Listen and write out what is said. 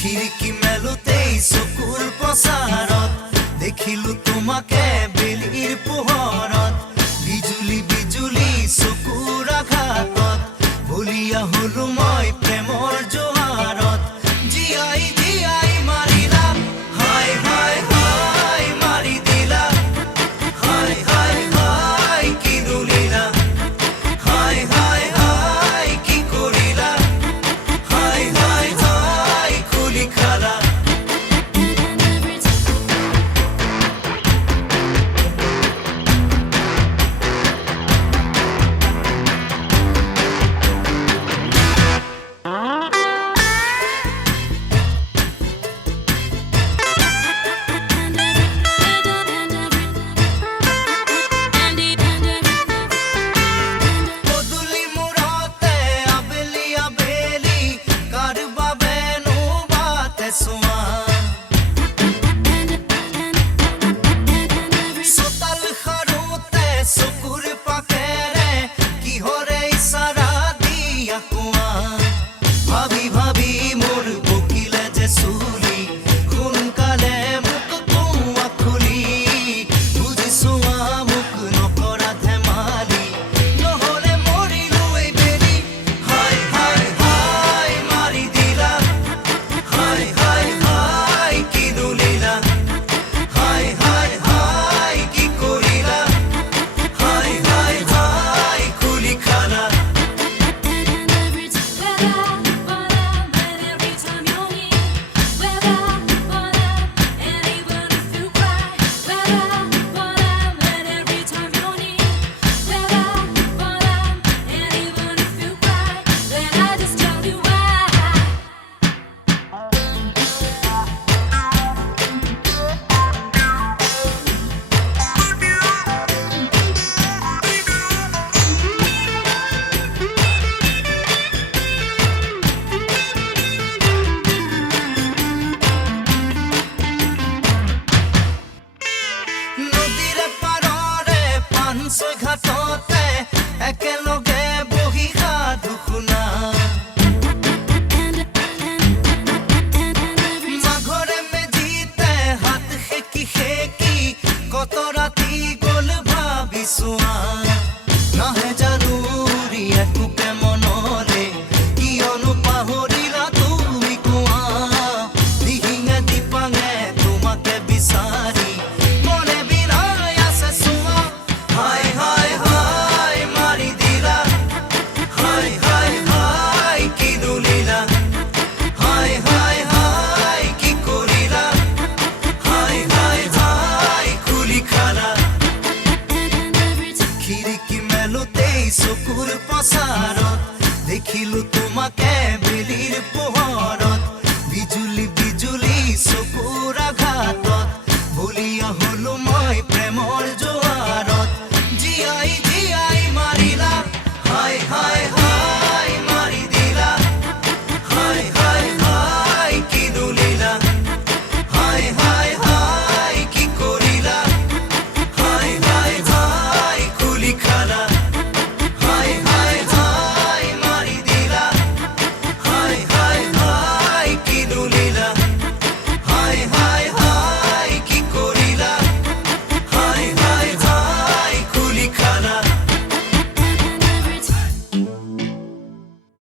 খিৰিকী মেলোতেই চকুৰ পচাৰত দেখিলো তোমাকে বেলিৰ পোহৰত বিজুলি বিজুলি চকুৰ আঘাতত বলিয়া হলো মই প্ৰেমৰ জোৱাৰত জীয়াই জীয়াই মাৰিলা হায় হায় হায় মাৰি দিলা হায় হায় হায় কি দুলিলা হায় হায় হায় কি কৰিলা হায় হায় হায় খুলি খালা ভাবি ভাবি মোর বকিলে যে চুলি সোনকালে মোক কোৱা খুলি বুজিছোৱা মোক নকৰা ধেমালি নহলে মৰিলো এই বেলি হায় হায় হায় মাৰি দিলা হায় হায় হায় কি দুলিলা হায় হায় হায় কি কৰিলা হায় হায় হায় খুলি খালা ঘাটতে একেলগে বহি সাধু শুনা মাঘৰে মেজিতে হাত সেকি সেকি কত ৰাতি গল ভাবিছোৱা নাহে জানুৰি একোকে মনলে কিয়নো পাহৰিলা তুমি কোৱা দিহিঙে দিপাঙে তোমাকে বিচাৰি চকুৰ পচাৰত দেখিলো তোমাকে বেলিৰ পোহৰত বিজুলি বিজুলি চকুৰ আঘাতত বলিয়া হলো